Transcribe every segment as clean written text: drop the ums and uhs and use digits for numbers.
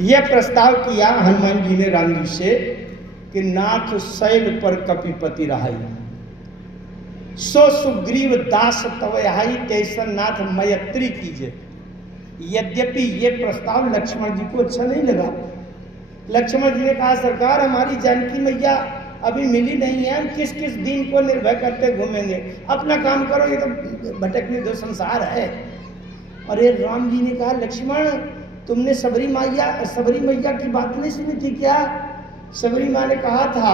यह प्रस्ताव किया हनुमान जी ने राम जी से कि नाथ शैल पर कपिपति रहाई, सो सुग्रीव दास तवयाई तैसन नाथ मयत्री कीजिए। यद्यपि ये प्रस्ताव लक्ष्मण जी को अच्छा नहीं लगा। लक्ष्मण जी ने कहा सरकार हमारी जानकी मैया अभी मिली नहीं है, हम किस किस दिन को निर्भय करते घूमेंगे, अपना काम करो, ये तो भटकने दो संसार है। अरे राम जी ने कहा लक्ष्मण तुमने सबरी मैया की बात नहीं सुनी थी क्या? सबरी माँ ने कहा था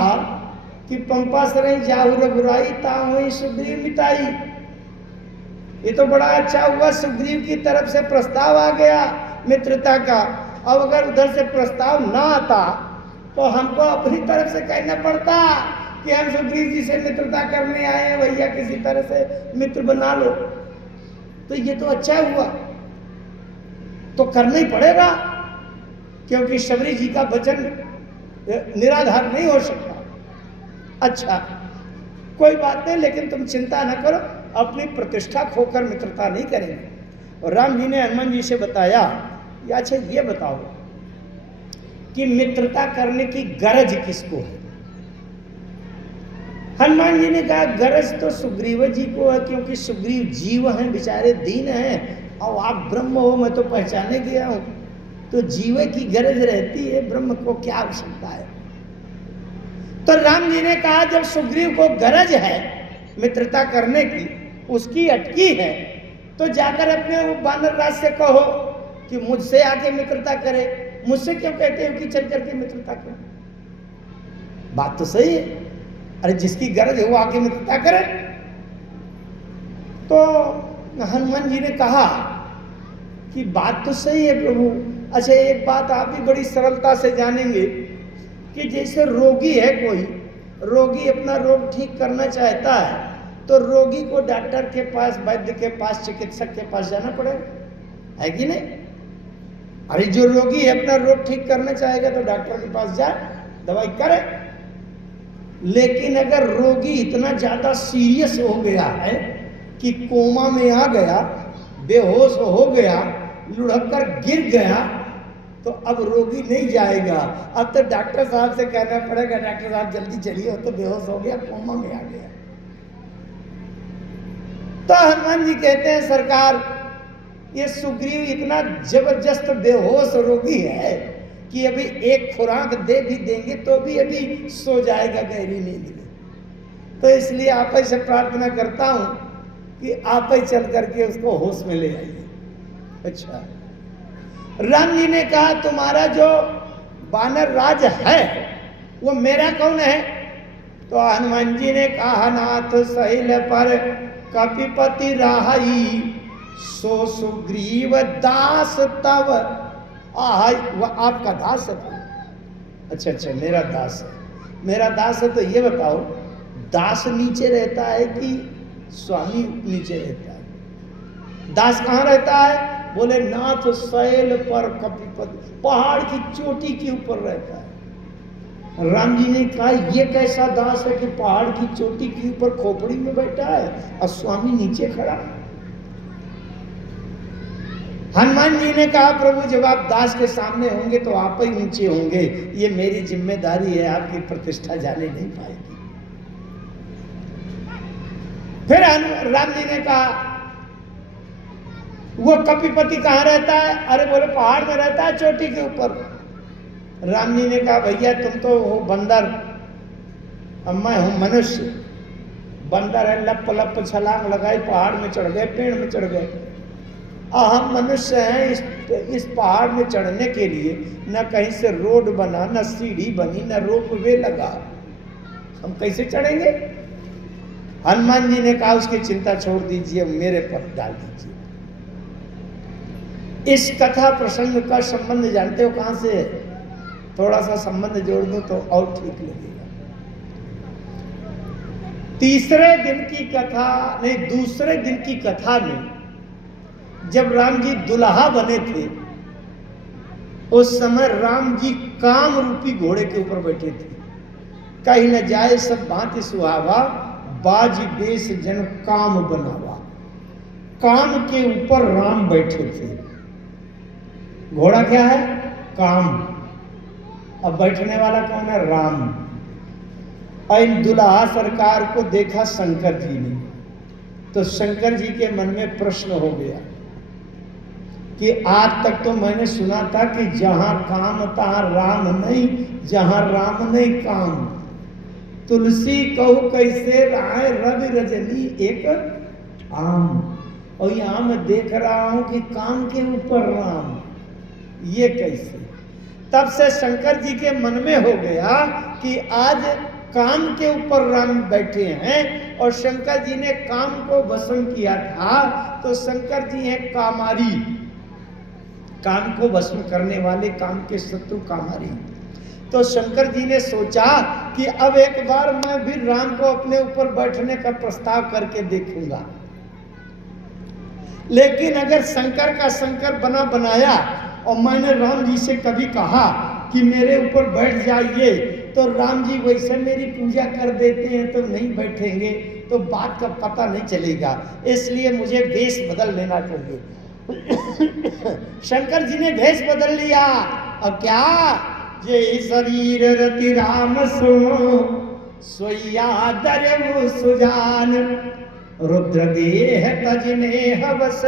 कि पंपा सरई जाहु रघुराई ताहुई सुग्रीव मिताई। ये तो बड़ा अच्छा हुआ, सुग्रीव की तरफ से प्रस्ताव आ गया मित्रता का। अब अगर उधर से प्रस्ताव ना आता तो हमको अपनी तरफ से कहना पड़ता कि हम सुग्रीव जी से मित्रता करने आए हैं, भैया किसी तरह से मित्र बना लो। तो ये तो अच्छा हुआ, तो करना ही पड़ेगा, क्योंकि शबरी जी का वचन निराधार नहीं हो सकता। अच्छा कोई बात नहीं, लेकिन तुम चिंता न करो, अपनी प्रतिष्ठा खोकर मित्रता नहीं करेंगे। और राम जी ने हनुमान जी से बताया, अच्छा ये बताओ कि मित्रता करने की गरज किसको है? हनुमान जी ने कहा गरज तो सुग्रीव जी को है, क्योंकि सुग्रीव जीव हैं, बेचारे दीन हैं, और आप ब्रह्म हो, मैं तो पहचाने गया हूं, तो जीव की गरज रहती है, ब्रह्म को क्या आवश्यकता है? तो राम जी ने कहा जब सुग्रीव को गरज है मित्रता करने की, उसकी अटकी है, तो जाकर अपने वानर राज से कहो कि मुझसे आके मित्रता करे। मुझसे क्यों कहते हो कि चल करके मित्रता करो? बात तो सही है, अरे जिसकी गरज है वो आके मित्रता करे। तो हनुमान जी ने कहा कि बात तो सही है प्रभु। अच्छा एक बात आप भी बड़ी सरलता से जानेंगे कि जैसे रोगी है, कोई रोगी अपना रोग ठीक करना चाहता है, तो रोगी को डॉक्टर के पास, वैद्य के पास, चिकित्सक के पास जाना पड़ेगा, है कि नहीं? अरे जो रोगी है अपना रोग ठीक करना चाहेगा तो डॉक्टर के पास जाए, दवाई करे। लेकिन अगर रोगी इतना ज्यादा सीरियस हो गया है कि कोमा में आ गया, बेहोश हो गया, लुढ़क कर गिर गया, तो अब रोगी नहीं जाएगा, अब तो डॉक्टर साहब से कहना पड़ेगा डॉक्टर साहब जल्दी चलिए, तो बेहोश हो गया, कोमा में आ गया। तो हनुमान जी कहते हैं सरकार ये सुग्रीव इतना जबरदस्त बेहोश रोगी है कि अभी एक खुराक दे भी देंगे तो भी अभी सो जाएगा गहरी नींद में। तो इसलिए आप ही से प्रार्थना करता हूं कि आप ही चल करके उसको होश में ले आइए। अच्छा राम जी ने कहा तुम्हारा जो वानर राज है वो मेरा कौन है? तो हनुमान जी ने कहा नाथ सहिल पर कपिपति राही, सो सुग्रीव दास तव आहाई। वह आपका दास है? अच्छा मेरा दास है। मेरा दास है तो ये बताओ दास नीचे रहता है कि स्वामी नीचे रहता है? दास कहाँ रहता है? बोले नाथ शैल पर कपिपति, पहाड़ की चोटी के ऊपर रहता है। राम जी ने कहा ये कैसा दास है कि पहाड़ की चोटी के ऊपर खोपड़ी में बैठा है और स्वामी नीचे खड़ा है? हनुमान जी ने कहा प्रभु जब आप दास के सामने होंगे तो आप ही नीचे होंगे, ये मेरी जिम्मेदारी है, आपकी प्रतिष्ठा जाने नहीं पाएगी। फिर राम जी ने कहा वो कपिपति कहाँ रहता है? अरे बोले पहाड़ में रहता है चोटी के ऊपर। राम जी ने कहा भैया तुम तो हो बंदर, अब मैं हूं मनुष्य। बंदर है, लप लप छलांग लगाई, पहाड़ में चढ़ गए, पेड़ में चढ़ गए। हम मनुष्य हैं, इस पहाड़ में चढ़ने के लिए न कहीं से रोड बना, न सीढ़ी बनी, न रोपवे लगा, हम कैसे चढ़ेंगे? हनुमान जी ने कहा उसकी चिंता छोड़ दीजिए, मेरे पर डाल दीजिए। इस कथा प्रसंग का संबंध जानते हो कहां से है? थोड़ा सा संबंध जोड़ दो तो और ठीक लगेगा। तीसरे दिन की कथा नहीं, दूसरे दिन की कथा में जब राम जी दुल्हा बने थे, उस समय राम जी काम रूपी घोड़े के ऊपर बैठे थे। कहीं न जाए सब भांति सुहावा, बाज बेस जन काम बनावा। काम के ऊपर राम बैठे थे। घोड़ा क्या है? काम, अब बैठने वाला कौन है? राम। और इन दुल्हा सरकार को देखा शंकर जी ने, तो शंकर जी के मन में प्रश्न हो गया कि आज तक तो मैंने सुना था कि जहां काम तहां राम नहीं, जहां राम नहीं काम। तुलसी कहू कैसे राय रवि रजनी एक आम। और यहां मैं देख रहा हूं कि काम के ऊपर राम, ये कैसे? तब से शंकर जी के मन में हो गया कि आज काम के ऊपर राम बैठे हैं, और शंकर जी ने काम को भस्म किया था, तो शंकर जी हैं कामारी, काम को भस्म करने वाले, काम के शत्रु कामारी। तो शंकर जी ने सोचा कि अब एक बार मैं भी राम को अपने ऊपर बैठने का प्रस्ताव करके देखूंगा। लेकिन अगर शंकर का शंकर बना बनाया और मैंने राम जी से कभी कहा कि मेरे ऊपर बैठ जाइए, तो राम जी वैसे मेरी पूजा कर देते हैं तो नहीं बैठेंगे, तो बात का पता नहीं चलेगा, इसलिए मुझे वेश बदल लेना चाहिए। शंकर जी ने भेष बदल लिया। और क्या? जय शरीर रति राम सो सोया दरव सुजान, रुद्र देह तजने हवस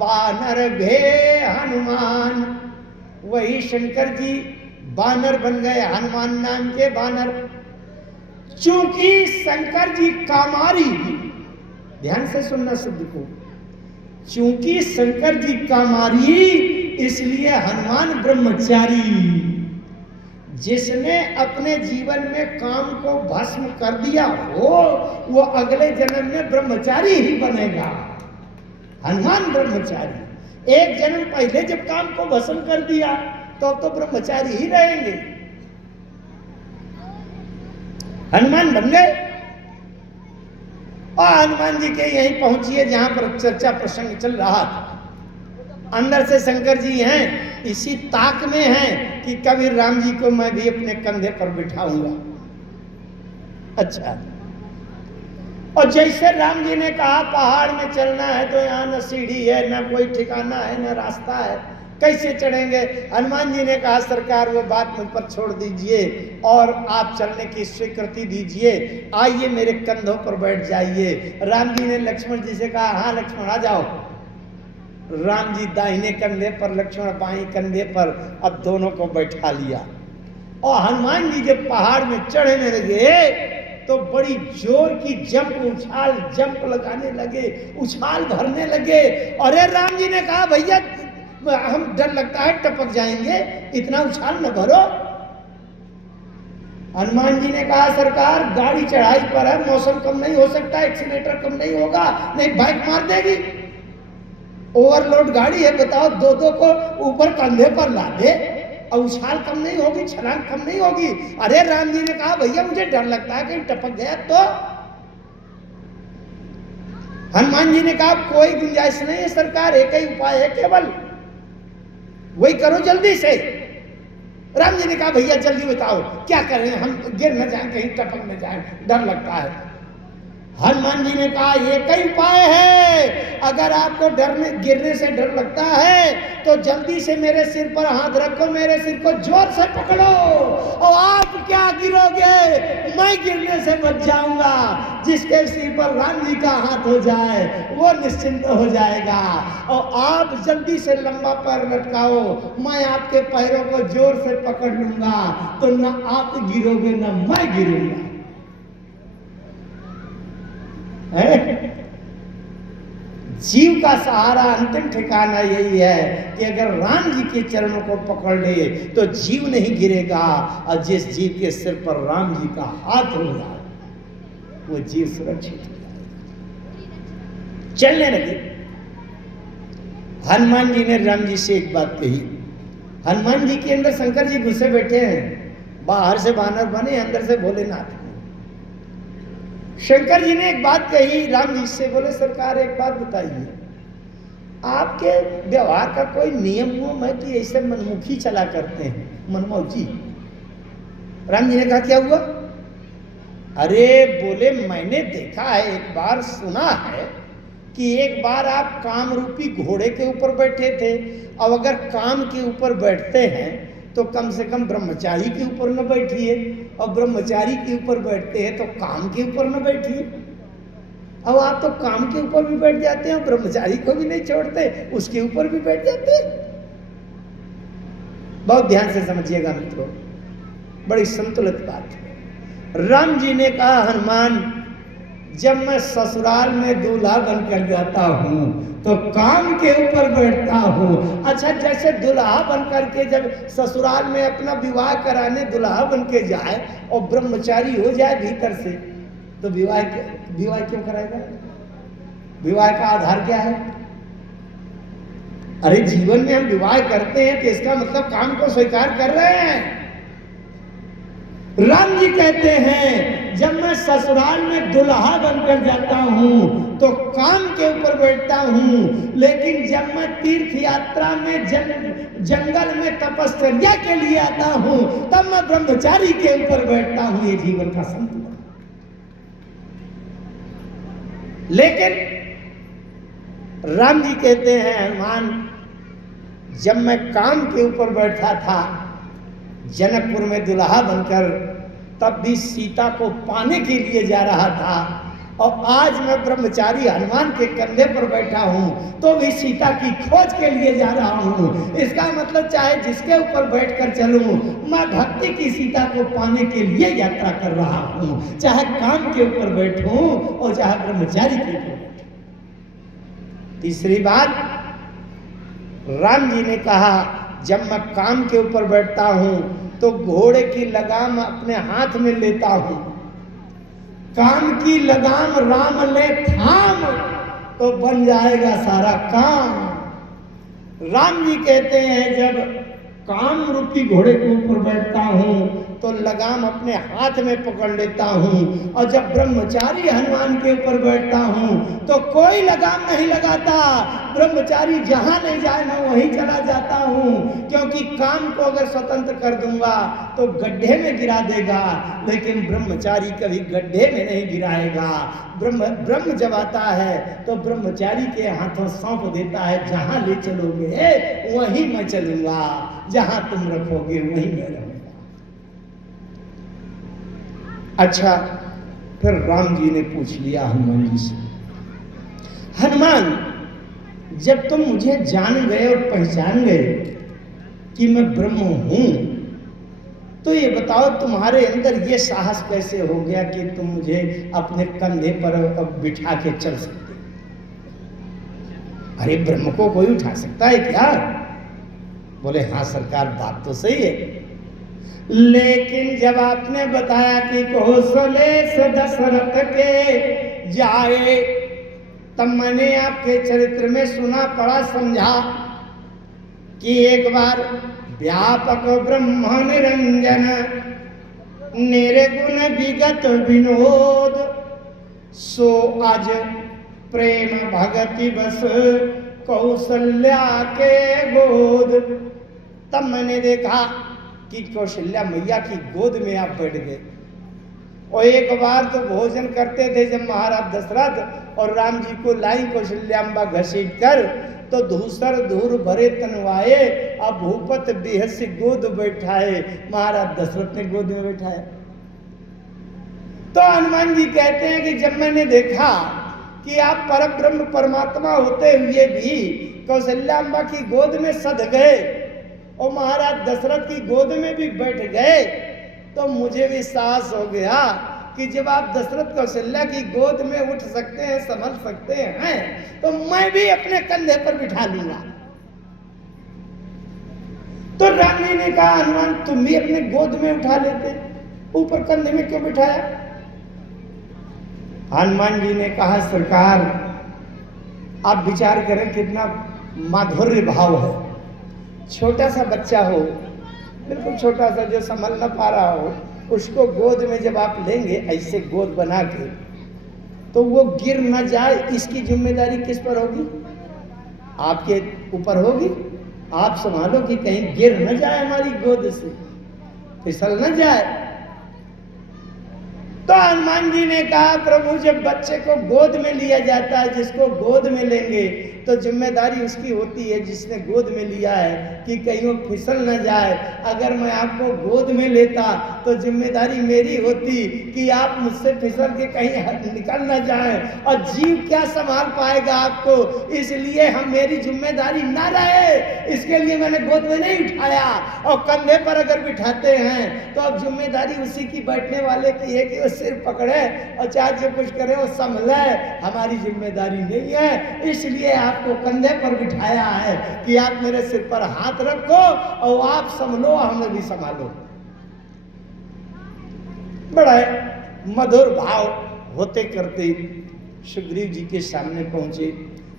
बानर भे हनुमान। वही शंकर जी बानर बन गए, हनुमान नाम के बानर। चूंकि शंकर जी कामारी, ध्यान से सुनना शब्द को, चूंकि शंकर जी कामारी, इसलिए हनुमान ब्रह्मचारी। जिसने अपने जीवन में काम को भस्म कर दिया हो, वो अगले जन्म में ब्रह्मचारी ही बनेगा। हनुमान ब्रह्मचारी। एक जन्म पहले जब काम को भस्म कर दिया तो अब तो ब्रह्मचारी ही रहेंगे। हनुमान बन गए। और हनुमान जी के यहीं पहुंचिए जहां पर चर्चा प्रसंग चल रहा था। अंदर से शंकर जी हैं, इसी ताक में हैं कि कभी राम जी को मैं भी अपने कंधे पर बिठाऊंगा। अच्छा, और जैसे राम जी ने कहा पहाड़ में चलना है तो यहाँ न सीढ़ी है, न कोई ठिकाना है, न रास्ता है, कैसे चढ़ेंगे? हनुमान जी ने कहा सरकार वो बात मुझ पर छोड़ दीजिए और आप चलने की स्वीकृति दीजिए, आइए मेरे कंधों पर बैठ जाइए। राम जी ने लक्ष्मण जी से कहा हाँ लक्ष्मण आ जाओ। राम जी दाहिने कंधे पर, लक्ष्मण बाएं कंधे पर, अब दोनों को बैठा लिया। और हनुमान जी जब पहाड़ में चढ़ने लगे तो बड़ी जोर की जंप लगाने लगे, उछाल भरने लगे। अरे राम जी ने कहा भैया हम डर लगता है टपक जाएंगे, इतना उछाल न भरो। हनुमान जी ने कहा सरकार गाड़ी चढ़ाई पर है, मौसम कम नहीं हो सकता, एक्सीलेटर कम नहीं होगा, नहीं बाइक मार देगी। ओवरलोड गाड़ी है, बताओ दो को ऊपर कंधे पर ला दे और उछाल कम नहीं होगी, छलांग कम नहीं होगी। अरे राम जी ने कहा भैया मुझे डर लगता है कहीं टपक गया तो। हनुमान जी ने कहा कोई गुंजाइश नहीं है सरकार, एक ही उपाय है केवल, वही करो जल्दी से। राम जी ने कहा भैया जल्दी बताओ क्या करें, हम गिर न जाएं, कहीं टपक न जाएं, डर लगता है। हनुमान जी ने कहा एक ही उपाय है, अगर आपको गिरने से डर लगता है तो जल्दी से मेरे सिर पर हाथ रखो, मेरे सिर को जोर से पकड़ो और आप क्या गिरोगे, मैं गिरने से बच जाऊंगा। जिसके सिर पर राम जी का हाथ हो जाए वो निश्चिंत हो जाएगा। और आप जल्दी से लंबा पैर लटकाओ, मैं आपके पैरों को जोर से पकड़ लूंगा, तो न आप गिरोगे न मैं गिरूंगा। जीव का सहारा अंतिम ठिकाना यही है कि अगर राम जी के चरणों को पकड़ ले तो जीव नहीं गिरेगा, और जिस जीव के सिर पर राम जी का हाथ हो जाए वो जीव सुरक्षित हो जाए। चलने लगे। हनुमान जी ने राम जी से एक बात कही। हनुमान जी के अंदर शंकर जी घुसे बैठे हैं, बाहर से बानर बने, अंदर से भोलेनाथ। शंकर जी ने एक बात कही राम जी से, बोले सरकार एक बात बताइए, आपके व्यवहार का कोई नियम हो? मैं तो ऐसे मनमुखी चला करते हैं, मनमौजी। राम जी ने कहा क्या हुआ? अरे बोले मैंने देखा है, एक बार सुना है कि एक बार आप काम रूपी घोड़े के ऊपर बैठे थे, अब अगर काम के ऊपर बैठते हैं तो कम से कम ब्रह्मचारी के ऊपर न बैठिए, और ब्रह्मचारी के ऊपर बैठते हैं तो काम के ऊपर न बैठिए। अब आप तो काम के ऊपर भी बैठ जाते हैं, ब्रह्मचारी को भी नहीं छोड़ते, उसके ऊपर भी बैठ जाते हैं। बहुत ध्यान से समझिएगा मित्रों, बड़ी संतुलित बात है। राम जी ने कहा, हनुमान जब मैं ससुराल में दूल्हा बनकर जाता हूं तो काम के ऊपर बैठता हूं। अच्छा, जैसे दूल्हा बनकर के जब ससुराल में अपना विवाह कराने दूल्हा बन के जाए और ब्रह्मचारी हो जाए भीतर से, तो विवाह क्यों कराएगा? विवाह का आधार क्या है? अरे जीवन में हम विवाह करते हैं तो इसका मतलब काम को स्वीकार कर रहे हैं। राम जी कहते हैं, जब मैं ससुराल में दुल्हा बनकर जाता हूं तो काम के ऊपर बैठता हूं, लेकिन जब मैं तीर्थ यात्रा में जंगल में तपस्या के लिए आता हूं तब मैं ब्रह्मचारी के ऊपर बैठता हूं। ये जीवन का संतुलन। लेकिन राम जी कहते हैं, हनुमान जब मैं काम के ऊपर बैठा था जनकपुर में दुल्हा बनकर, तब भी सीता को पाने के लिए जा रहा था, और आज मैं ब्रह्मचारी हनुमान के कंधे पर बैठा हूं तो भी सीता की खोज के लिए जा रहा हूं। इसका मतलब चाहे जिसके ऊपर बैठकर चलूं, मैं भक्ति की सीता को पाने के लिए यात्रा कर रहा हूं, चाहे काम के ऊपर बैठूं और चाहे ब्रह्मचारी के ऊपर बैठूं। तीसरी बात, राम जी ने कहा, जब मैं काम के ऊपर बैठता हूं तो घोड़े की लगाम अपने हाथ में लेता हूं। काम की लगाम राम ले थाम तो बन जाएगा सारा काम। राम जी कहते हैं, जब काम रूपी घोड़े के ऊपर बैठता हूं तो लगाम अपने हाथ में पकड़ लेता हूं, और जब ब्रह्मचारी हनुमान के ऊपर बैठता हूं तो कोई लगाम नहीं लगाता। ब्रह्मचारी जहां ले जाए मैं वहीं चला जाता हूं, क्योंकि काम को अगर स्वतंत्र कर दूंगा तो गड्ढे में गिरा देगा, लेकिन ब्रह्मचारी कभी गड्ढे में नहीं गिराएगा। ब्रह्म जब आता है तो ब्रह्मचारी के हाथों सौंप देता है, जहां ले चलोगे वहीं मैं चलूंगा, जहां तुम रखोगे वहीं मैं रहूंगा। अच्छा, फिर राम जी ने पूछ लिया हनुमान जी से, हनुमान जब तुम मुझे जान गए और पहचान गए कि मैं ब्रह्म हूं, तो ये बताओ तुम्हारे अंदर ये साहस कैसे हो गया कि तुम मुझे अपने कंधे पर बिठा के चल सकते? अरे ब्रह्म को कोई उठा सकता है क्या? बोले, हाँ सरकार, बात तो सही है, लेकिन जब आपने बताया कि कौशले से दशरथ के जाए, तब मैंने आपके चरित्र में सुना, पढ़ा, समझा कि एक बार व्यापक ब्रह्म निरंजन निर्गुण विगत विनोद, सो आज प्रेम भगति बस कौशल्या के गोद। तब मैंने देखा कि कौशल्या मैया की गोद में आप बैठ गए। और एक बार तो भोजन करते थे जब महाराज दशरथ और राम जी को लाई कौशल्याम्बा घसीट कर, तो धूसर धूर भरे तनवाए, अब भूपत बेहस गोद बैठाए। महाराज दशरथ ने गोद में बैठाया। तो हनुमान जी कहते हैं कि जब मैंने देखा कि आप परम ब्रह्म परमात्मा होते हुए भी कौशल्याम्बा की गोद में सध गए और महाराज दशरथ की गोद में भी बैठ गए, तो मुझे भी साहस हो गया कि जब आप दशरथ कौशल्या की गोद में उठ सकते हैं, संभल सकते हैं, तो मैं भी अपने कंधे पर बिठा लूंगा। तो राम जी ने कहा, हनुमान तुम भी अपने गोद में उठा लेते, ऊपर कंधे में क्यों बिठाया? हनुमान जी ने कहा, सरकार आप विचार करें कितना माधुर्य भाव है। छोटा सा बच्चा हो, बिल्कुल छोटा सा, जो संभल न पा रहा हो, उसको गोद में जब आप लेंगे ऐसे गोद बना के, तो वो गिर न जाए, इसकी जिम्मेदारी किस पर होगी? आपके ऊपर होगी। आप संभालो कि कहीं गिर न जाए, हमारी गोद से फिसल न जाए। तो हनुमान जी ने कहा प्रभु जब बच्चे को गोद में लिया जाता है, जिसको गोद में लेंगे तो जिम्मेदारी उसकी होती है जिसने गोद में लिया है कि कहीं वो फिसल न जाए। अगर मैं आपको गोद में लेता तो जिम्मेदारी मेरी होती कि आप मुझसे फिसल के कहीं निकल न जाए, और जीव क्या संभाल पाएगा आपको, इसलिए हम मेरी जिम्मेदारी ना रहे, इसके लिए मैंने गोद में नहीं उठाया। और कंधे पर अगर बिठाते हैं तो अब जिम्मेदारी उसी की बैठने वाले की है कि वो सिर पकड़े और चाहे जो कुछ करे वो संभले, हमारी जिम्मेदारी नहीं है। इसलिए आपको कंधे पर बिठाया है कि आप मेरे सिर पर हाथ रखो और आप संभलो, हमें भी संभालो। बड़ा मधुर भाव होते करते सुग्रीव जी के सामने पहुंचे।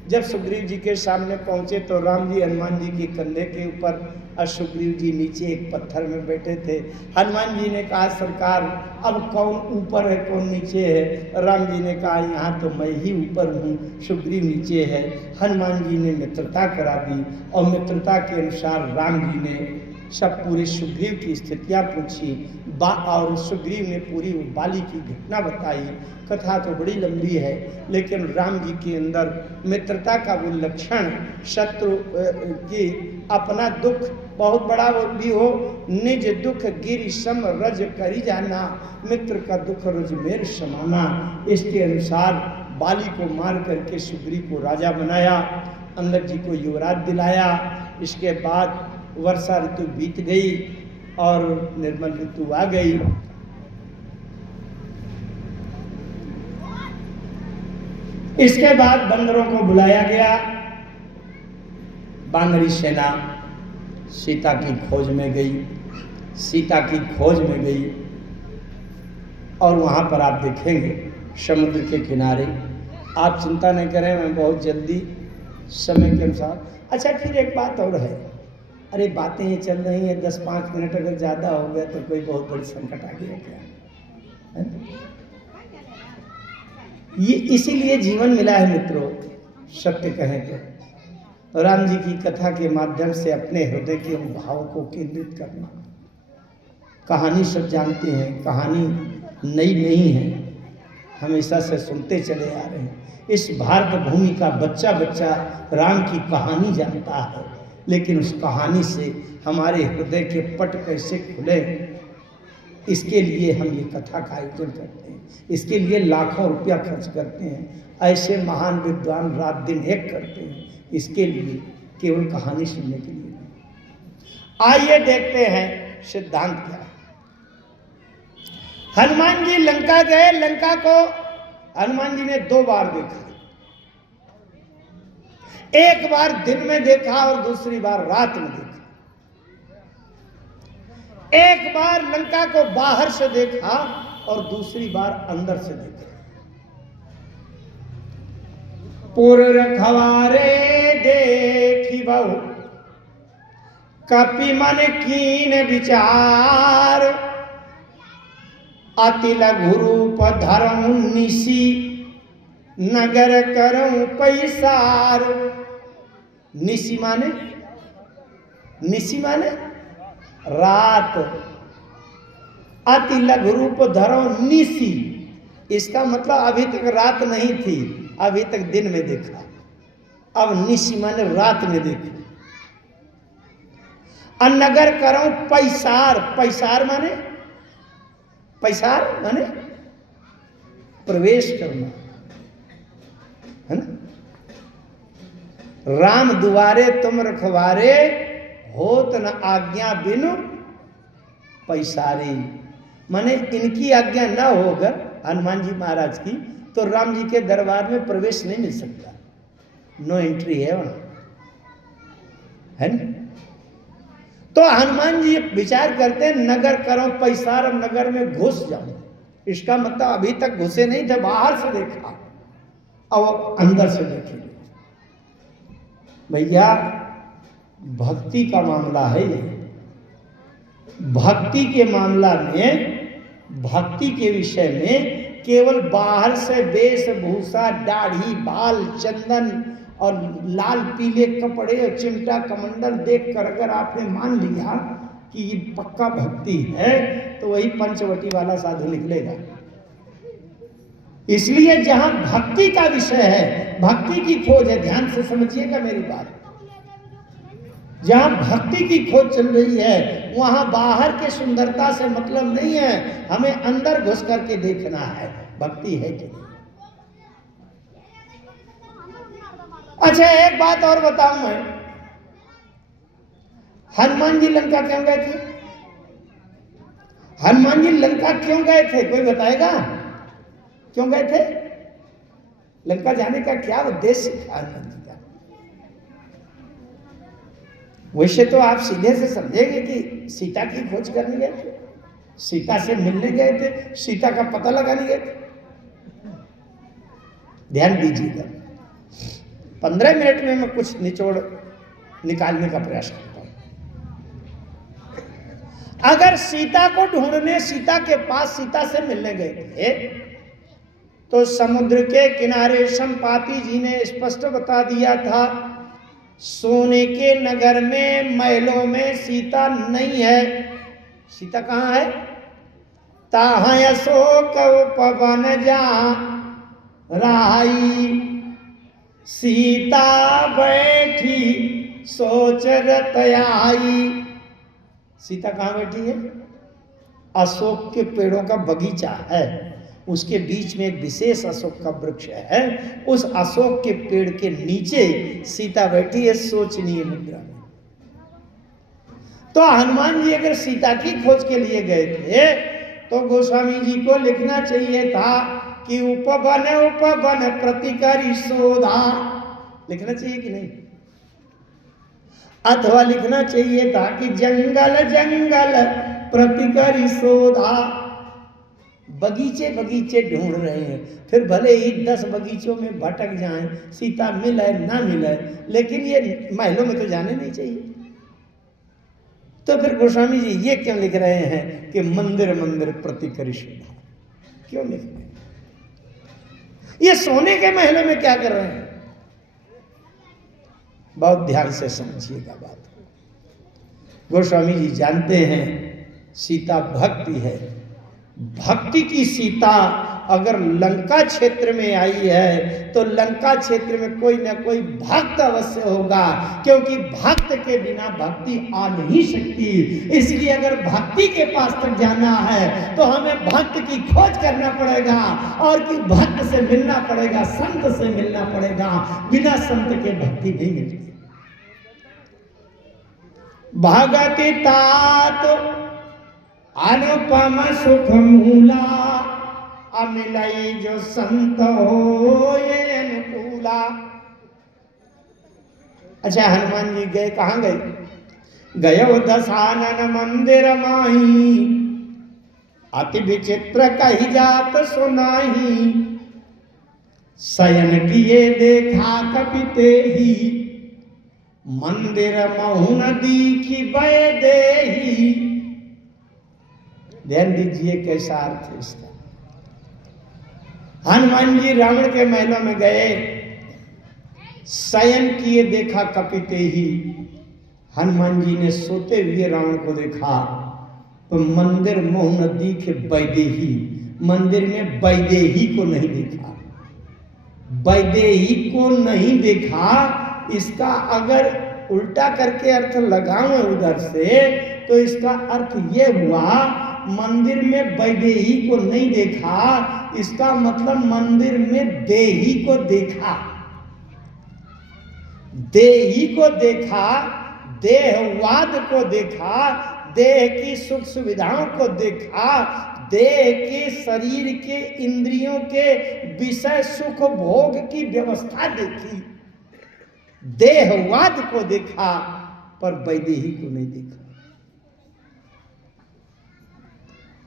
जब सुग्रीव जी के सामने पहुंचे तो राम जी हनुमान जी के कंधे के ऊपर और सुग्रीव जी नीचे एक पत्थर में बैठे थे। हनुमान जी ने कहा सरकार अब कौन ऊपर है कौन नीचे है? राम जी ने कहा यहाँ तो मैं ही ऊपर हूँ, सुग्रीव नीचे है। हनुमान जी ने मित्रता करा दी और मित्रता के अनुसार राम जी ने सब पूरे सुग्रीव की स्थितियाँ पूछी और सुग्रीव ने पूरी बाली की घटना बताई। कथा तो बड़ी लंबी है, लेकिन राम जी के अंदर मित्रता का वो लक्षण, शत्रु की अपना दुख बहुत बड़ा भी हो, निज दुख गिरि सम रज करी जाना, मित्र का दुख रज मेर समाना। इसके अनुसार बाली को मार करके सुग्रीव को राजा बनाया, अंगद जी को युवराज दिलाया। इसके बाद वर्षा ऋतु बीत गई और निर्मल ऋतु आ गई। इसके बाद बंदरों को बुलाया गया। बानरी सेना सीता की खोज में गई, सीता की खोज में गई और वहाँ पर आप देखेंगे समुद्र के किनारे। आप चिंता नहीं करें, मैं बहुत जल्दी समय के अनुसार। अच्छा फिर एक बात और है, अरे बातें ये चल रही हैं, 10-5 मिनट अगर ज़्यादा हो गया तो कोई बहुत बड़ी संकट आ गया क्या है? ये इसीलिए जीवन मिला है मित्रों, सत्य कहें तो राम जी की कथा के माध्यम से अपने हृदय के भाव को केंद्रित करना। कहानी सब जानते हैं, कहानी नई नहीं है, हमेशा से सुनते चले आ रहे हैं। इस भारत भूमि का बच्चा बच्चा राम की कहानी जानता है, लेकिन उस कहानी से हमारे हृदय के पट कैसे खुले, इसके लिए हम ये कथा का आयोजन करते हैं, इसके लिए लाखों रुपया खर्च करते हैं। ऐसे महान विद्वान रात दिन एक करते हैं इसके लिए, केवल कहानी सुनने के लिए नहीं। आइए देखते हैं सिद्धांत क्या है। हनुमान जी लंका गए, लंका को हनुमान जी ने 2 बार देखा। एक बार दिन में देखा और दूसरी बार रात में देखा। एक बार लंका को बाहर से देखा और दूसरी बार अंदर से देखा। पुर रखवारे देखी बहु, कपि मन कीन विचार, अति लघु रूप धरऊं निसी, नगर करऊं पैसार। निसी माने, निसी माने रात, अति लघु रूप धरो निसी, इसका मतलब अभी तक रात नहीं थी, अभी तक दिन में देखा, अब निसी माने रात में देखा। नगर करो पैसार, पैसार माने, पैसार माने प्रवेश करना, है ना। राम दुआरे तुम रखवारे, होत न आज्ञा बिनु पैसारे। माने इनकी आज्ञा ना होकर हनुमान जी महाराज की, तो राम जी के दरबार में प्रवेश नहीं मिल सकता, नो एंट्री है वहां, है ना। तो हनुमान जी विचार करते हैं नगर करो पैसार, नगर में घुस जाओ। इसका मतलब अभी तक घुसे नहीं थे, बाहर से देखा, अब अंदर से देखेंगे। भैया भक्ति का मामला है ये। भक्ति के मामला में, भक्ति के विषय में केवल बाहर से वेशभूषा, दाढ़ी, बाल, चंदन और लाल पीले कपड़े और चिमटा कमंडल देखकर अगर आपने मान लिया कि ये पक्का भक्ति है, तो वही पंचवटी वाला साधु निकलेगा, इसलिए जहां भक्ति का विषय है, भक्ति की खोज है, ध्यान से समझिएगा मेरी बात, जहां भक्ति की खोज चल रही है वहां बाहर के सुंदरता से मतलब नहीं है, हमें अंदर घुस करके देखना है भक्ति है कि नहीं। अच्छा एक बात और बताऊं मैं, हनुमान जी लंका क्यों गए थे? हनुमान जी लंका क्यों गए थे, कोई बताएगा? क्यों गए थे लंका जाने का? क्या उद्देश्य था हनुमान जी का? वैसे तो आप सीधे से समझेंगे कि सीता की खोज करने गए थे, सीता से मिलने गए थे, सीता का पता लगाने गए थे। ध्यान दीजिएगा, 15 मिनट में मैं कुछ निचोड़ निकालने का प्रयास करता हूं। अगर सीता को ढूंढने सीता के पास सीता से मिलने गए थे तो समुद्र के किनारे संपाति जी ने स्पष्ट बता दिया था, सोने के नगर में महलों में सीता नहीं है। सीता कहाँ है? ताहाँ अशोक उपवन जहाँ राई, सीता बैठी सोच रत आई। सीता कहाँ बैठी है? अशोक के पेड़ों का बगीचा है, उसके बीच में एक विशेष अशोक का वृक्ष है, उस अशोक के पेड़ के नीचे सीता बैठी है सोचनीय मुद्रा में। तो हनुमान जी अगर सीता की खोज के लिए गए थे तो गोस्वामी जी को लिखना चाहिए था कि उपवन प्रतिकरी शोधा, लिखना चाहिए कि नहीं? अथवा लिखना चाहिए था कि जंगल जंगल प्रतिकरी शोधा। बगीचे बगीचे ढूंढ रहे हैं, फिर भले ही 10 बगीचों में भटक जाएं, सीता मिले ना मिले, लेकिन ये महलों में तो जाने नहीं चाहिए। तो फिर गोस्वामी जी ये क्यों लिख रहे हैं कि मंदिर मंदिर प्रतिकरी शोधा? क्यों लिख रहे हैं? ये सोने के महलों में क्या कर रहे हैं? बहुत ध्यान से समझिएगा बात को। गोस्वामी जी जानते हैं सीता भक्ति है, भक्ति की सीता अगर लंका क्षेत्र में आई है तो लंका क्षेत्र में कोई ना कोई भक्त अवश्य होगा, क्योंकि भक्त के बिना भक्ति आ नहीं सकती। इसलिए अगर भक्ति के पास तक जाना है तो हमें भक्त की खोज करना पड़ेगा और कि भक्त से मिलना पड़ेगा, संत से मिलना पड़ेगा। बिना संत के भक्ति नहीं मिलती। भगति तात अनुपम सुख मूला, अमिलई जो संत हो ये अनुकूला। अच्छा हनुमान जी गए, कहाँ गए? गयो दशानन मंदिर माही, अति विचित्र कही जात सुनाही। शयन किए देखा कपिते ही, मंदिर महु नदी की बय देही। ध्यान दीजिए कैसा अर्थ है इसका। हनुमान जी रावण के महलों में गए, शयन किए देखा कपिते ही। हनुमान जी ने सोते हुए रावण को देखा तो मंदिर महु नदी के वैदेही, मंदिर में वैदेही को नहीं देखा। वैदेही को नहीं देखा, इसका अगर उल्टा करके अर्थ लगाऊं उधर से तो इसका अर्थ ये हुआ मंदिर में वैदेही को नहीं देखा, इसका मतलब मंदिर में देही को देखा। देही को देखा, देहवाद को देखा, देह की सुख सुविधाओं को देखा, देह के शरीर के इंद्रियों के विषय सुख भोग की व्यवस्था देखी, देहवाद को देखा पर वैदेही को नहीं देखा।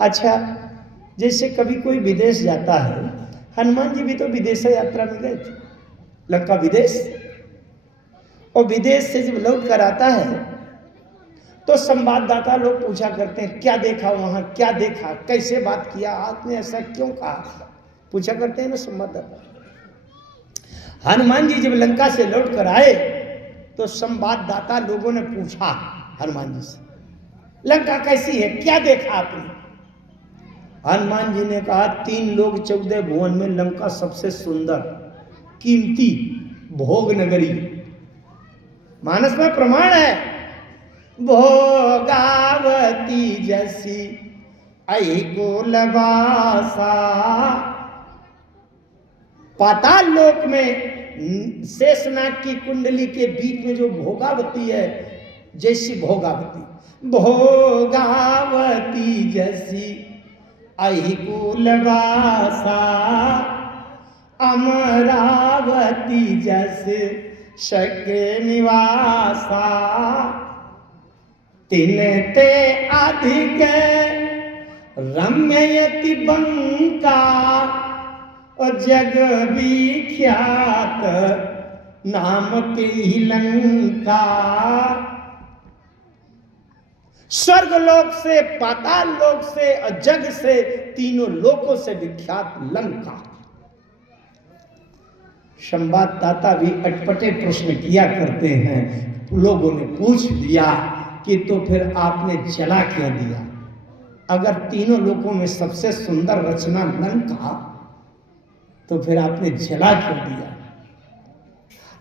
अच्छा जैसे कभी कोई विदेश जाता है, हनुमान जी भी तो विदेश यात्रा में गए थे, लंका विदेश, और विदेश से जब लौट कर आता है तो संवाददाता लोग पूछा करते हैं क्या देखा वहां, क्या देखा, कैसे बात किया, आपने ऐसा क्यों कहा, पूछा करते हैं ना संवाददाता। हनुमान जी जब लंका से लौट कर आए तो संवाददाता लोगों ने पूछा हनुमान जी से, लंका कैसी है, क्या देखा आपने? हनुमान जी ने कहा 3 लोग 14 भुवन में लंका सबसे सुंदर कीमती भोग नगरी। मानस में प्रमाण है, भोगावती जैसी आई गोलबासा। पाताल लोक में शेषनाग की कुंडली के बीच में जो भोगावती है, जैसी भोगावती, भोगावती जैसी आई कुलवासा, अमरावती जैसे शक्र निवासा। तिनते अधिक रम्ययति बंका, और जग विख्यात नाम के ही लंका। स्वर्ग लोक से, पाताल लोक से और जग से, तीनों लोकों से विख्यात लंका। संवाददाता भी अटपटे प्रश्न किया करते हैं। लोगों ने पूछ दिया कि तो फिर आपने जला क्यों दिया? अगर तीनों लोकों में सबसे सुंदर रचना लंका, तो फिर आपने जला क्यों दिया?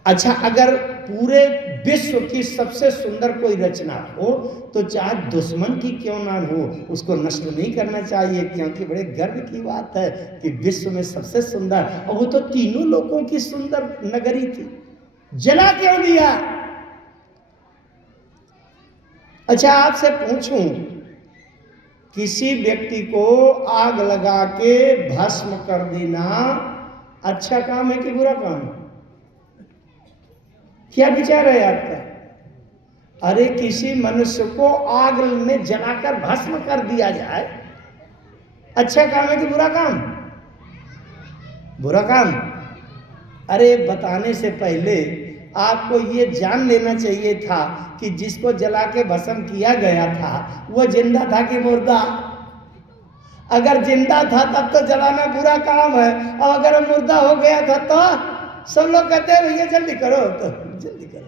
अच्छा, अगर पूरे विश्व की सबसे सुंदर कोई रचना हो तो चाहे दुश्मन की क्यों ना हो, उसको नष्ट नहीं करना चाहिए, क्योंकि बड़े गर्व की बात है कि विश्व में सबसे सुंदर, और वो तो तीनों लोगों की सुंदर नगरी थी, जला क्यों दिया? अच्छा, आपसे पूछूं, किसी व्यक्ति को आग लगा के भस्म कर देना अच्छा काम है कि बुरा काम है? क्या विचार है आपका? अरे, किसी मनुष्य को आग में जलाकर भस्म कर दिया जाए, अच्छा काम है कि बुरा काम? बुरा काम। अरे, बताने से पहले आपको ये जान लेना चाहिए था कि जिसको जला के भस्म किया गया था वो जिंदा था कि मुर्दा? अगर जिंदा था तब तो जलाना बुरा काम है, और अगर मुर्दा हो गया था तो सब लोग कहते हैं भैया जल्दी करो, तो जल्दी करो।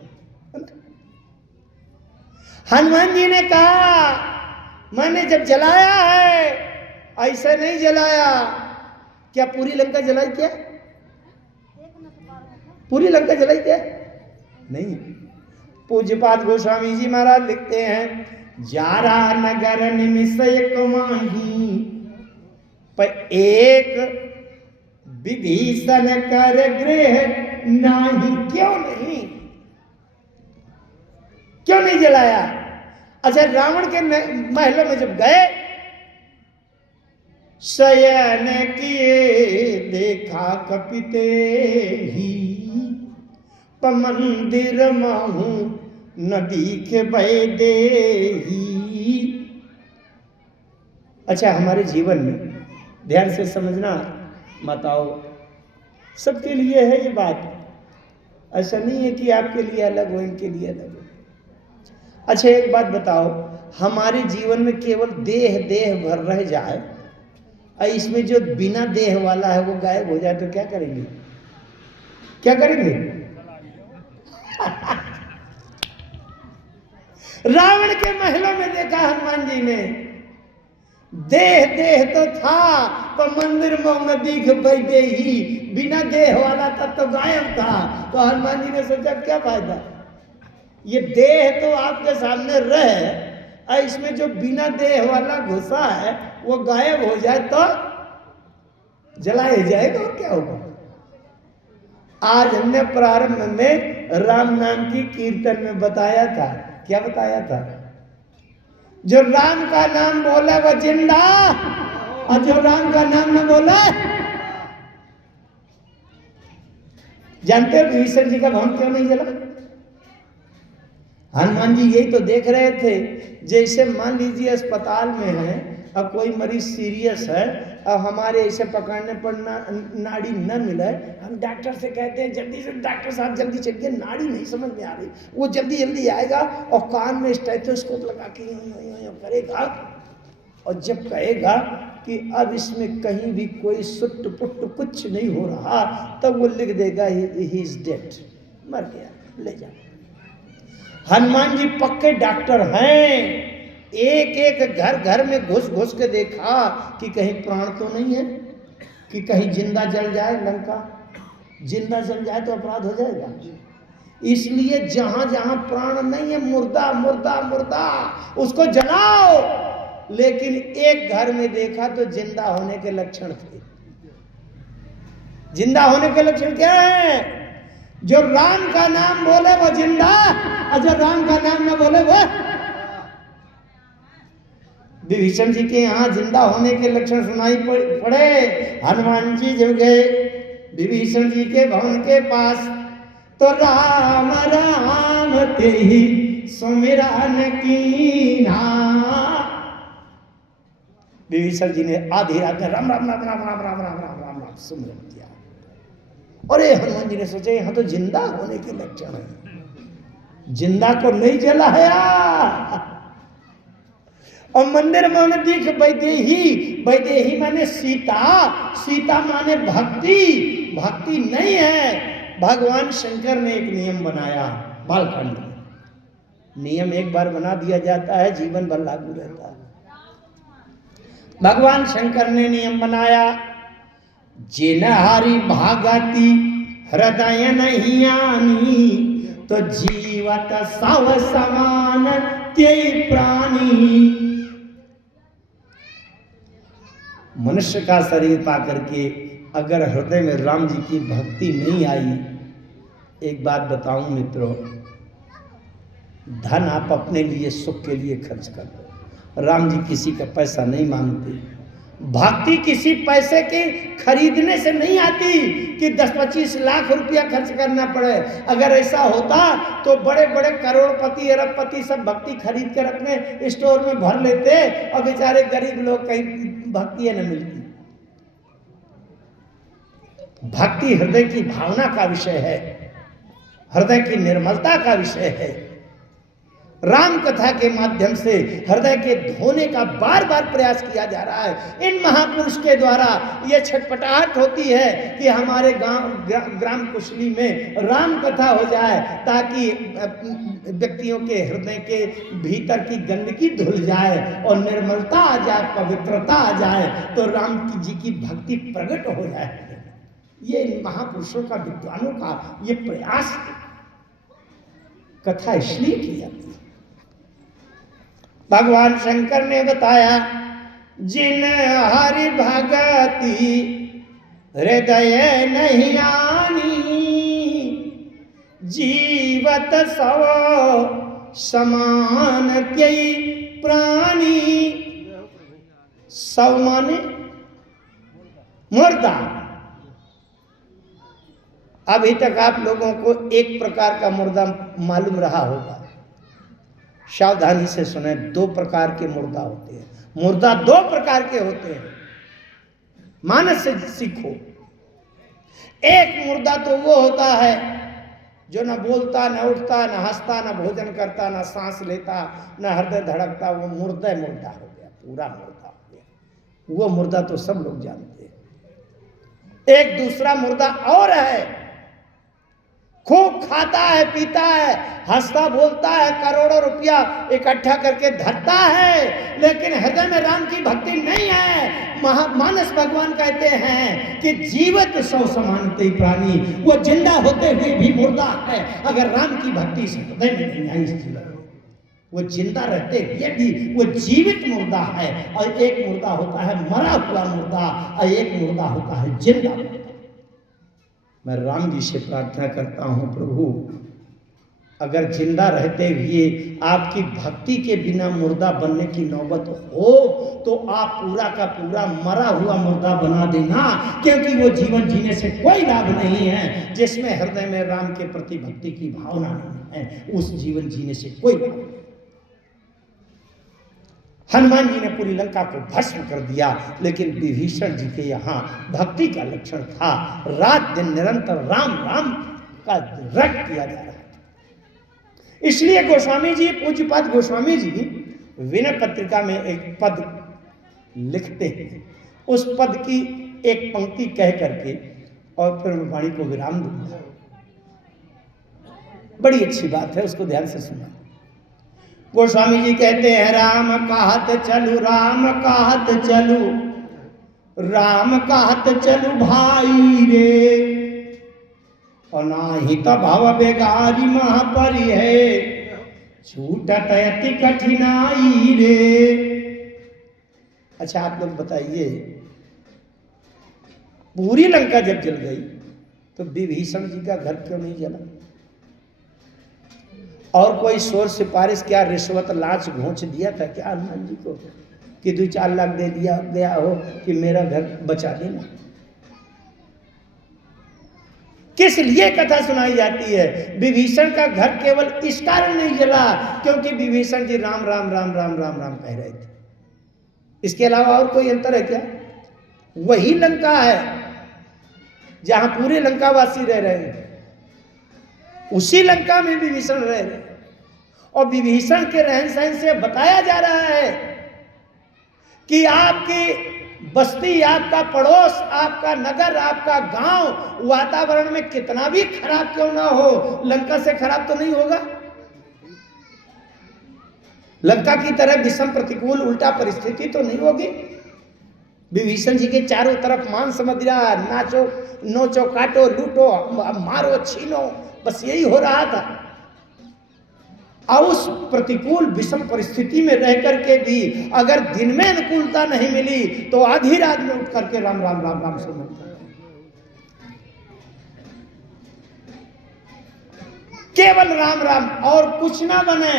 हनुमान जी ने कहा मैंने जब जलाया है, ऐसे नहीं जलाया। क्या पूरी लंका जलाई? क्या पूरी लंका जलाई? क्या नहीं। पूज्यपाद गोस्वामी जी महाराज लिखते हैं, जारा नगर निमिषय कमाही, पर एक विभीषण कर गृह नाही। क्यों नहीं? क्यों नहीं जलाया? अच्छा, रावण के महलों में जब गए, शयन किए देखा कपिते ही, मंदिर महू नदी के बैदे ही। अच्छा, हमारे जीवन में ध्यान से समझना बताओ, सबके लिए है ये बात, ऐसा नहीं है कि आपके लिए अलग हो, इनके लिए अलग हो। अच्छा, एक बात बताओ, हमारे जीवन में केवल देह देह भर रह जाए, और इसमें जो बिना देह वाला है वो गायब हो जाए, तो क्या करेंगे? क्या करेंगे? रावण के महलों में देखा हनुमान जी ने, देह देह तो था पर मंदिर में नदी के बैठे ही, बिना देह वाला तब तो गायब था। तो हनुमान जी ने सोचा क्या फायदा, ये देह तो आपके सामने रहे, और इसमें जो बिना देह वाला घुसा है वो गायब हो जाए तो जलाया जाएगा, और क्या होगा? आज हमने प्रारंभ में राम नाम की कीर्तन में बताया था, क्या बताया था? जो राम का नाम बोला वो जिंदा, और जो राम का नाम न बोला, जानते हो विभीषण जी का भवन क्यों नहीं जला? हनुमान जी यही तो देख रहे थे, जैसे मान लीजिए अस्पताल में है और कोई मरीज सीरियस है, और हमारे ऐसे पकड़ने पर नाड़ी न मिले, हम डॉक्टर से कहते हैं जल्दी से डॉक्टर साहब जल्दी चलिए, नाड़ी नहीं समझ में आ रही, वो जल्दी जल्दी आएगा और कान में स्टेथोस्कोप लगा के यूं करेगा, और जब कहेगा कि अब इसमें कहीं भी कोई सुट पुट कुछ नहीं हो रहा, तब वो लिख देगा ही इज डेड, मर गया, ले जा। हनुमान जी पक्के डॉक्टर हैं, एक एक घर घर में घुस घुस के देखा कि कहीं प्राण तो नहीं है, कि कहीं जिंदा जल जाए। लंका जिंदा जल जाए तो अपराध हो जाएगा। इसलिए जहां जहां प्राण नहीं है, मुर्दा मुर्दा मुर्दा, उसको जलाओ। लेकिन एक घर में देखा तो जिंदा होने के लक्षण थे। जिंदा होने के लक्षण क्या है? जो राम का नाम बोले वो जिंदा, और जो राम का नाम न बोले वो। विभीषण जी के यहाँ जिंदा होने के लक्षण सुनाई पड़े। हनुमान जी जब गए विभीषण जी के भवन के पास, तो राम राम ते ही सुमिरन कीना। विभीषण जी ने आधी रात में राम राम राम राम राम राम राम राम राम राम सुमिरन किया। अरे हनुमान जी ने सोचा यहाँ तो जिंदा होने के लक्षण है, जिंदा को नहीं जलाया। और मंदिर में उन्हें दिख वैदेही, वैदेही माने सीता, सीता माने भक्ति, भक्ति नहीं है। भगवान शंकर ने एक नियम बनाया, बालकांड में। नियम एक बार बना दिया जाता है, जीवन भर लागू रहता है। भगवान शंकर ने नियम बनाया, जिन हरि भागति हृदय नहीं आनी, तो जीवत सव समान त्यय प्राणी। मनुष्य का शरीर पा करके अगर हृदय में राम जी की भक्ति नहीं आई, एक बात बताऊं मित्रों, धन आप अपने लिए सुख के लिए खर्च कर दो। राम जी किसी का पैसा नहीं मांगते। भक्ति किसी पैसे के खरीदने से नहीं आती कि 10-25 लाख रुपया खर्च करना पड़े। अगर ऐसा होता तो बड़े बड़े करोड़पति अरबपति सब भक्ति खरीद कर अपने स्टोर में भर लेते, और बेचारे गरीब लोग कहीं भक्ति न मिलती। भक्ति हृदय की भावना का विषय है, हृदय की निर्मलता का विषय है। राम कथा के माध्यम से हृदय के धोने का बार बार प्रयास किया जा रहा है। इन महापुरुष के द्वारा ये छटपटाहट होती है कि हमारे ग्राम कुशली में राम कथा हो जाए, ताकि व्यक्तियों के हृदय के भीतर की गंदगी धुल जाए और निर्मलता आ जाए, पवित्रता आ जाए, तो राम जी की भक्ति प्रकट हो जाए। ये इन महापुरुषों का, विद्वानों का ये प्रयास है। कथा इसलिए की जाती है। भगवान शंकर ने बताया, जिन हरि भगति हृदय नहीं आनी, जीवत सव समान त्यय प्राणी। सव माने मुर्दा। अभी तक आप लोगों को एक प्रकार का मुर्दा मालूम रहा होगा, सावधानी से सुने। 2 प्रकार के मुर्दा होते हैं। मुर्दा 2 प्रकार के होते हैं, मानस से सीखो। एक मुर्दा तो वो होता है जो न बोलता, न उठता, न हंसता, न भोजन करता, न सांस लेता, न हृदय धड़कता। वो मुर्दा मुर्दा हो गया, पूरा मुर्दा हो गया। वो मुर्दा तो सब लोग जानते हैं। एक दूसरा मुर्दा और है, खूब खाता है, पीता है, हंसता बोलता है, करोड़ों रुपया इकट्ठा करके धरता है, लेकिन हृदय में राम की भक्ति नहीं है। मानस भगवान कहते हैं कि जीवत सौ समानते प्राणी। वो जिंदा होते हुए भी मुर्दा है, अगर राम की भक्ति से हृदय में नहीं आई इस जीवन में। वो जिंदा रहते हुए भी वो जीवित मुर्दा है। और एक मुर्दा होता है मरा हुआ मुर्दा, और एक मुर्दा होता है जिंदा मुर्दा। मैं राम जी से प्रार्थना करता हूं, प्रभु अगर जिंदा रहते हुए आपकी भक्ति के बिना मुर्दा बनने की नौबत हो, तो आप पूरा का पूरा मरा हुआ मुर्दा बना देना, क्योंकि वो जीवन जीने से कोई लाभ नहीं है। जिसमें हृदय में राम के प्रति भक्ति की भावना नहीं है, उस जीवन जीने से कोई लाभ नहीं। हनुमान जी ने पूरी लंका को भस्म कर दिया, लेकिन विभीषण जी के यहाँ भक्ति का लक्षण था। रात दिन निरंतर राम राम का रट किया जा रहा था। इसलिए गोस्वामी जी, पूज्यपाद गोस्वामी जी विनय पत्रिका में एक पद लिखते हैं। उस पद की एक पंक्ति कह करके और फिर मैं वाणी को विराम दूंगा। बड़ी अच्छी बात है, उसको ध्यान से सुना। गोस्वामी जी कहते हैं राम कहत चलू, राम कहत चलू, राम कहत चलू भाई रे, अनाहित भव बेगारी महापरि है, छूटत अति कठिनाई रे। अच्छा आप लोग बताइए, पूरी लंका जब जल गई तो विभीषण जी का घर क्यों नहीं जला? और कोई शोर सिफारिश क्या, रिश्वत लाच घोंच दिया था क्या हनुमान जी को कि 2-4 लाख दे दिया गया हो कि मेरा घर बचा देना? किस लिए कथा सुनाई जाती है? विभीषण का घर केवल इस कारण नहीं जला क्योंकि विभीषण जी राम राम राम राम राम राम कह रहे थे। इसके अलावा और कोई अंतर है क्या? वही लंका है जहां पूरे लंकावासी रह रहे हैं, उसी लंका में विभीषण रह रहे हैं। और विभीषण के रहन सहन से बताया जा रहा है कि आपकी बस्ती, आपका पड़ोस, आपका नगर, आपका गांव वातावरण में कितना भी खराब क्यों ना हो, लंका से खराब तो नहीं होगा। लंका की तरह विषम प्रतिकूल उल्टा परिस्थिति तो नहीं होगी। विभीषण जी के चारों तरफ मांस मदिरा, नाचो नोचो काटो लूटो मारो छीनो, बस यही हो रहा था। और उस प्रतिकूल विषम परिस्थिति में रह करके भी अगर दिन में अनुकूलता नहीं मिली तो आधी रात में उठ करके राम राम राम राम सुनो। केवल राम राम और कुछ ना बने।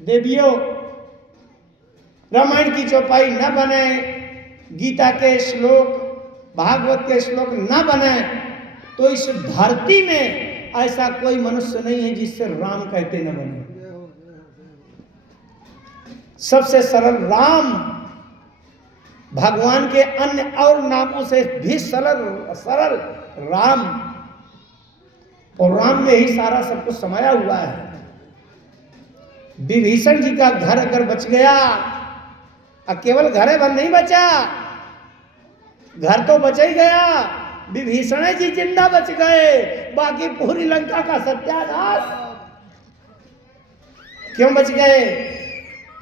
देवियों, रामायण की चौपाई न बने, गीता के श्लोक, भागवत के श्लोक न बने, तो इस धरती में ऐसा कोई मनुष्य नहीं है जिससे राम कहते न बने। सबसे सरल राम, भगवान के अन्य और नामों से भी सरल राम, और राम में ही सारा सब कुछ समाया हुआ है। विभीषण जी का घर अगर बच गया, केवल घर भर नहीं बचा, घर तो बच ही गया, विभीषण जी जिंदा बच गए, बाकी पूरी लंका का सत्यानाश। क्यों बच गए?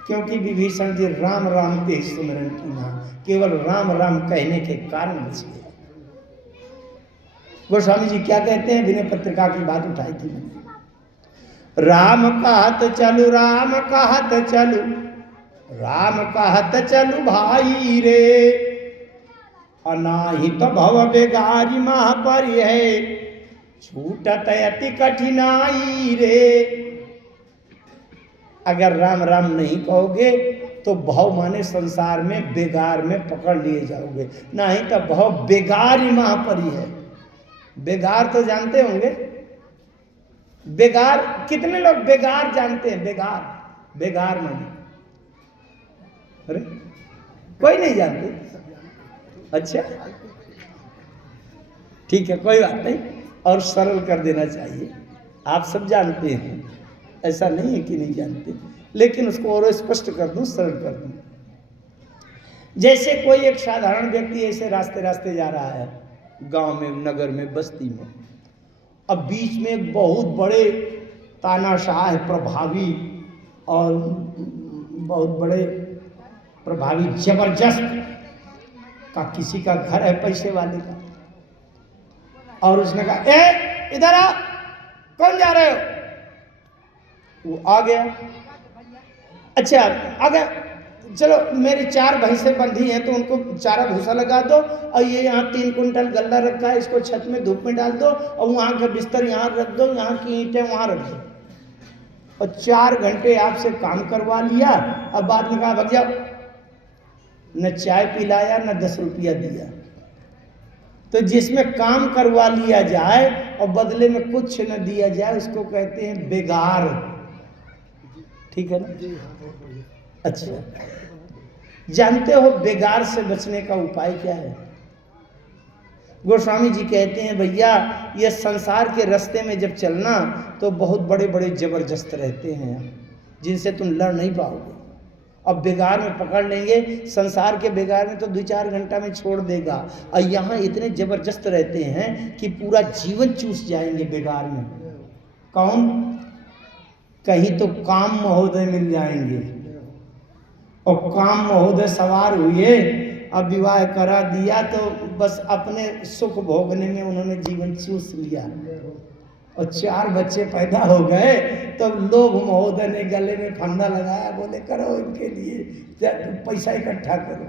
क्योंकि विभीषण जी राम राम के सुमिरन की ना, केवल राम राम कहने के कारण बच गए। गोस्वामी जी क्या कहते हैं? विनय पत्रिका की बात उठाई थी मैंने। राम कहत चलू, राम कहत चलू, राम कहत चलू भाई रे, अनाहित भव बेगारी महापरि है, छूटत अति कठिनाई रे। अगर राम राम नहीं कहोगे तो भव माने संसार में बेगार में पकड़ लिए जाओगे, नहीं तो भव बेगारी महापरि है। बेगार तो जानते होंगे, बेगार कितने लोग बेगार जानते हैं? बेगार, बेगार माने, अरे कोई नहीं जानते? अच्छा ठीक है, कोई बात नहीं, और सरल कर देना चाहिए। आप सब जानते हैं, ऐसा नहीं है कि नहीं जानते, लेकिन उसको और स्पष्ट कर दूं, सरल कर दूं। जैसे कोई एक साधारण व्यक्ति ऐसे रास्ते रास्ते जा रहा है, गांव में, नगर में, बस्ती में, अब बीच में एक बहुत बड़े तानाशाह प्रभावी और बहुत बड़े प्रभावी जबरदस्त का किसी का घर है, पैसे वाले का, और उसने कहा ए इधर आ, कौन जा रहे हो? वो आ गया, अच्छा आ गया, चलो मेरी 4 भैंसें बंधी हैं तो उनको चारा भूसा लगा दो, और ये यहाँ 3 कुंटल गल्ला रखा है, इसको छत में धूप में डाल दो, और वहाँ का बिस्तर यहाँ रख दो, यहाँ की ईंटें वहाँ रख दो, और 4 घंटे आपसे काम करवा लिया। अब बाद में कहा भग जाओ, न चाय पिलाया न 10 रुपया दिया। तो जिसमें काम करवा लिया जाए और बदले में कुछ न दिया जाए उसको कहते हैं बेगार, ठीक है ना? अच्छा, जानते हो बेगार से बचने का उपाय क्या है? गोस्वामी जी कहते हैं भैया, ये संसार के रास्ते में जब चलना तो बहुत बड़े बड़े जबरदस्त रहते हैं जिनसे तुम लड़ नहीं पाओगे। अब बेगार में पकड़ लेंगे, संसार के बेगार में तो 2-4 घंटा में छोड़ देगा, और यहाँ इतने जबरदस्त रहते हैं कि पूरा जीवन चूस जाएंगे बेगार में। कौन? कहीं तो काम महोदय मिल जाएंगे, और काम महोदय सवार हुए, अब विवाह करा दिया तो बस अपने सुख भोगने में उन्होंने जीवन चूस लिया, और 4 बच्चे पैदा हो गए। तो लोग महोदय ने गले में फंदा लगाया, बोले करो इनके लिए पैसा इकट्ठा करो।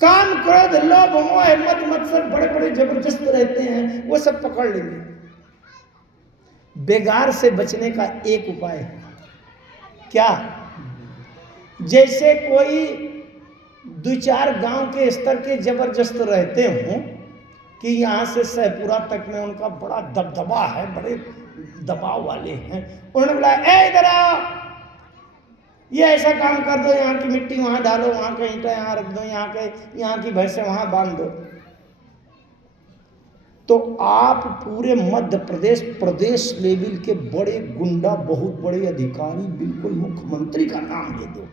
काम क्रोध लोभ मोह मद मत्सर बड़े बड़े जबरदस्त रहते हैं, वो सब पकड़ लेंगे। बेगार से बचने का एक उपाय है, क्या? जैसे कोई 2-4 गांव के स्तर के जबरदस्त रहते हों कि यहाँ से सहपुरा तक में उनका बड़ा दबदबा है, बड़े दबाव वाले हैं, उन्होंने बोला ए इधर आओ, ये ऐसा काम कर दो, यहाँ की मिट्टी वहाँ डालो, वहाँ का ईंटा यहाँ रख दो, यहाँ की भैंसे वहाँ बांध दो। तो आप पूरे मध्य प्रदेश लेवल के बड़े गुंडा, बहुत बड़े अधिकारी, बिल्कुल मुख्यमंत्री का नाम ले दो,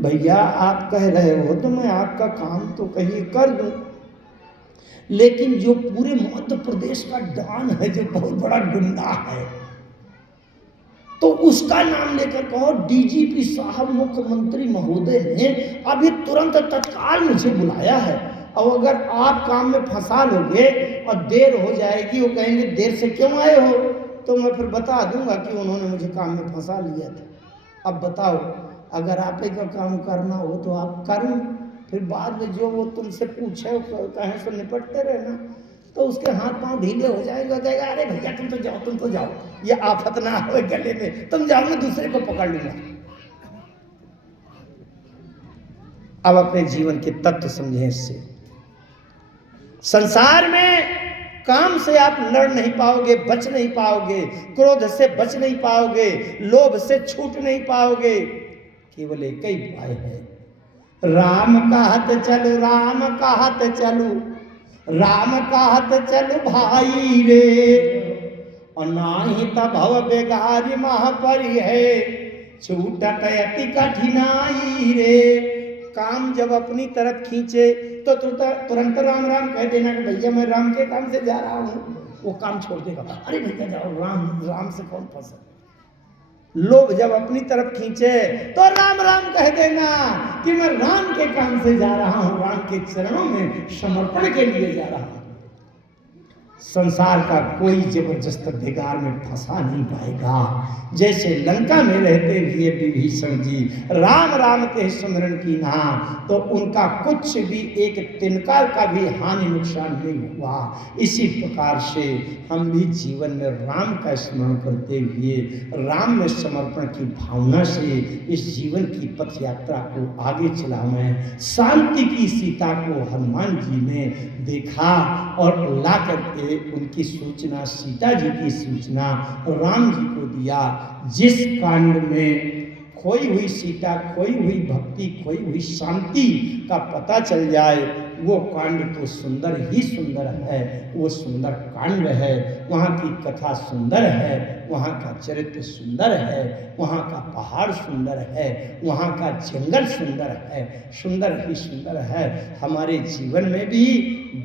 भैया आप कह रहे हो तो मैं आपका काम तो कहीं कर दूं, लेकिन जो पूरे मध्य प्रदेश का डॉन है, जो बहुत बड़ा गुंडा है, तो उसका नाम लेकर कहो डीजीपी साहब, मुख्यमंत्री महोदय ने अभी तुरंत तत्काल मुझे बुलाया है, और अगर आप काम में फंसा लोगे और देर हो जाएगी, वो कहेंगे देर से क्यों आए हो, तो मैं फिर बता दूंगा कि उन्होंने मुझे काम में फंसा लिया था। अब बताओ, अगर आप ही का काम करना हो तो आप करो, फिर बाद में जो वो तुमसे पूछे कहें से निपटते रहना, तो उसके हाथ पांव ढीले हो जाएगा, कहेगा अरे भैया तुम तो जाओ, ये आफत ना हो गले में, तुम जाओ मैं दूसरे को पकड़ लूंगा। अब अपने जीवन के तत्व समझें। इससे संसार में काम से आप लड़ नहीं पाओगे, बच नहीं पाओगे, क्रोध से बच नहीं पाओगे, लोभ से छूट नहीं पाओगे। केवल एक ही उपाय है, राम कहत चलो, राम कहत चलो, राम कहत चलो भाई रे, और नाही तब भव बेगारी महापरि है, छूटत अति कठिनाई रे। काम जब अपनी तरफ खींचे तो तुरंत राम राम कह देना कि भैया मैं राम के काम से जा रहा हूँ, वो काम छोड़ देगा, अरे भैया जाओ, राम से कौन फंसा। लोभ जब अपनी तरफ खींचे तो राम राम कह देना कि मैं राम के काम से जा रहा हूं, राम के चरणों में समर्पण के लिए जा रहा हूं। संसार का कोई जबरदस्त बेगार में फंसा नहीं पाएगा। जैसे लंका में रहते हुए विभीषण जी राम राम के स्मरण की ना, तो उनका कुछ भी एक तिनका का भी हानि नुकसान नहीं हुआ। इसी प्रकार से हम भी जीवन में राम का स्मरण करते हुए राम में समर्पण की भावना से इस जीवन की पथ यात्रा को आगे चलाएं। शांति की सीता को हनुमान जी ने देखा और ला करके उनकी सूचना, सीता जी की सूचना राम जी को दिया। जिस कांड में खोई हुई सीता, खोई हुई भक्ति, खोई हुई शांति का पता चल जाए, वो कांड तो सुंदर ही सुंदर है, वो सुंदर कांड है। वहाँ की कथा सुंदर है, वहाँ का चरित्र सुंदर है, वहाँ का पहाड़ सुंदर है, वहाँ का जंगल सुंदर है, सुंदर ही सुंदर है। हमारे जीवन में भी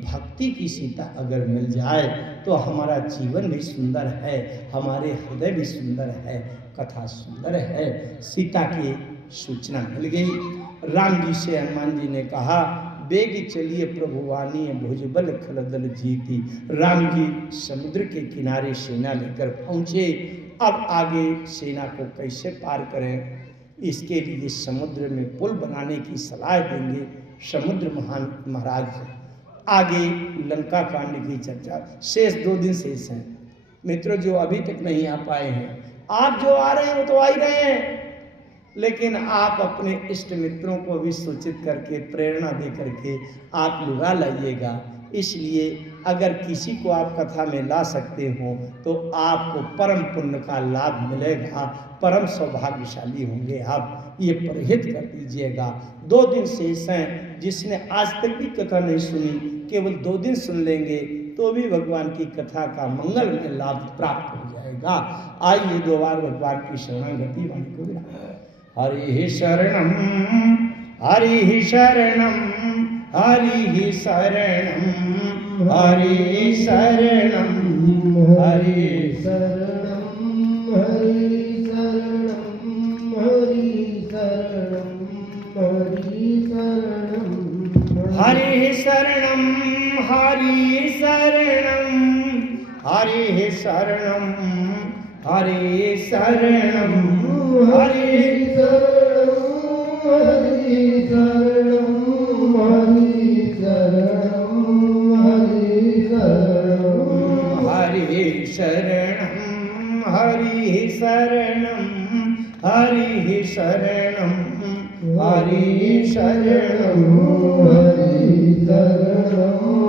भक्ति की सीता अगर मिल जाए तो हमारा जीवन भी सुंदर है, हमारे हृदय भी सुंदर है, कथा सुंदर है। सीता की सूचना मिल गई। राम जी से हनुमान जी ने कहा बेग चलिए प्रभु वानी भुजबल खलदल जीती। राम जी समुद्र के किनारे सेना लेकर पहुँचे। अब आगे सेना को कैसे पार करें, इसके लिए समुद्र में पुल बनाने की सलाह देंगे समुद्र महाराज। आगे लंका कांड की चर्चा शेष 2 दिन शेष हैं। मित्रों जो अभी तक नहीं आ पाए हैं, आप जो आ रहे हैं वो तो आ ही रहे हैं, लेकिन आप अपने इष्ट मित्रों को भी सूचित करके प्रेरणा दे करके आप लुगा लाइएगा। इसलिए अगर किसी को आप कथा में ला सकते हो तो आपको परम पुण्य का लाभ मिलेगा, परम सौभाग्यशाली होंगे आप। ये परहित कर दीजिएगा। 2 दिन शेष हैं। जिसने आज तक भी कथा नहीं सुनी, केवल 2 दिन सुन लेंगे तो भी भगवान की कथा का मंगल में लाभ प्राप्त हो जाएगा। आइए 2 बार भगवान की शरणागति वाणी को मिला। हरि शरणम हरि शरणम हरि शरणम हरि शरणम हरि शरणं हरि शरणं हरि शरणं हरि शरणं हरि शरणं हरि शरणं हरि शरणं हरि शरणं हरि शरणं हरि शरणं हरि शरणं हरि शरणं हरि शरणं